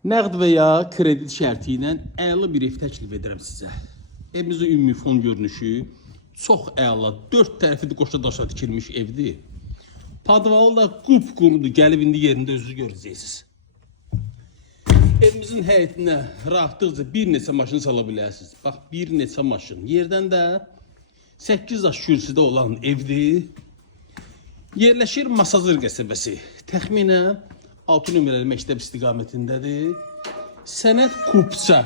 Nəqd və ya kredit şərti ilə əla bir ev təklif edirəm sizə. Evimizin ümumi fon görünüşü çox əla, 4 tərəfi də qoşa daşa tikilmiş evdir. Padvalı da qupqurudur, gəlib indi yerində özünüz görəcəksiniz. Evimizin həyətinə rahatlıqca bir neçə maşın sala bilərsiniz. Bax, bir neçə maşın. Yerdən də 8 yaş kürsüdə olan evdir. Yerləşir Masazır qəsəbəsi. Təxminən 6 nömrəli məktəb istiqamətindədir. Sənət Kupça.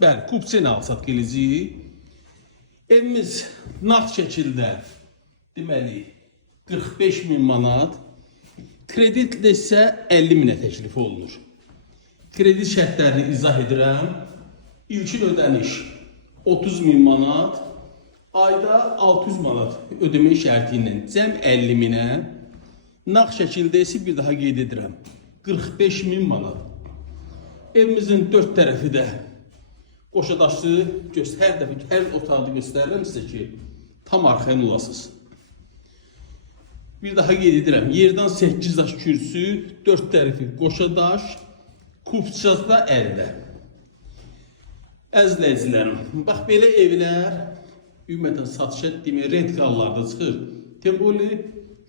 Bəli, Kupça ilə alsat gələcək. Evimiz nağd şəkildə, deməli, 45.000 manat. Kreditlə isə 50.000-ə təklif olunur. Kredit şərtlərini izah edirəm. İlkin ödəniş 30.000 manat. Ayda 600 manat ödəmə şərti ilə cəm 50.000-ə. Nağd şəkildə isə bir daha qeyd edirəm. 45.000 manat. Evimizin 4 tərəfi də qoşadaşlı, hər otaqda göstərirəm sizə ki, tam arxayın olasınız. Bir daha qeyd edirəm, yerdən 8 daş kürsü, 4 tərəfi qoşadaş, Kupçada əldə. Əzizləyicilərim, bax belə evlər ümumən satışa demək, rentqallarda çıxır, tempoli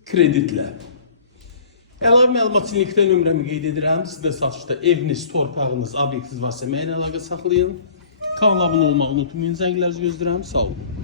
kreditlə. Əlavə məlumat üçün linkdə nömrəmi qeyd edirəm. Sizdə satışda eviniz, torpağınız, obyektiniz varsa mənə əlaqə saxlayın. Kanala abunə olmağı unutmayın. Zənglərinizi gözləyirəm. Sağ olun.